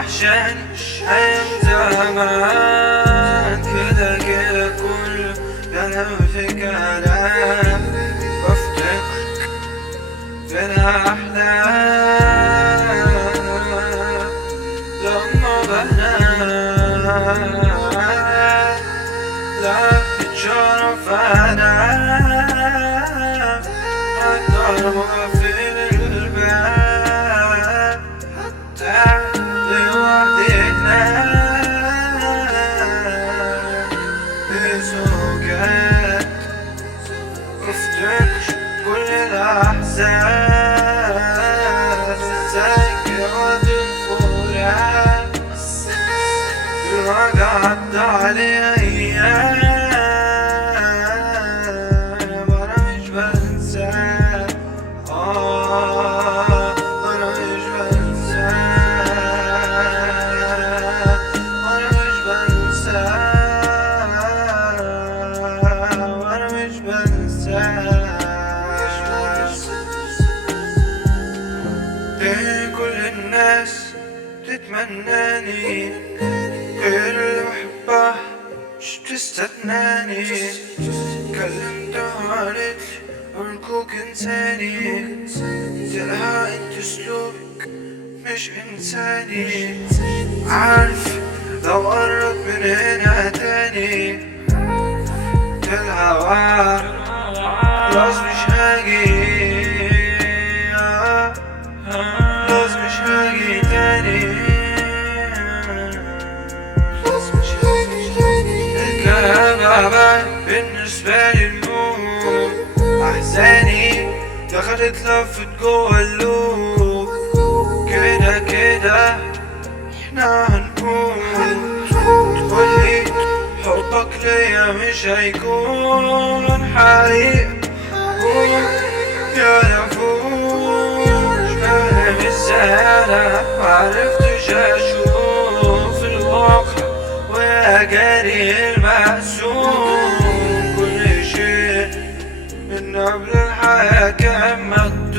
وحشنش أيام زمان كده كده كله كلام في كلام بفتكرك في الأحلام لما بنام لا بتشرف أنام الضربة في الباب حتى لوحدي نام بسكات افتكر كل الأحزان سكرات الفراق الوجع عدى علي أيام وأنا مش بنساه وأنا مش بنساه وأنا مش بنساه وأنا مش بنساه ليه كل الناس تتمناني غير اللي بحبها مش بتستناني كلمتها وقالتلي أرجوك انساني قلتلها انت اسلوبك مش انساني عارف لو قرب من هنا تاني قلتلها خلاص مش هاجي خلاص مش هاجي تاني الكلام بالنسبة لي الموت أحزاني دخلت لفت جوا اللوب كده كده احنا هنموت تقولي حبك ليا مش هيكون حقيقة يا نفوس فاهم ازاي انا معرفتش اشوف الواقع ويا جاري المقسوم كل شيء من قبل الحياة كان مكتوب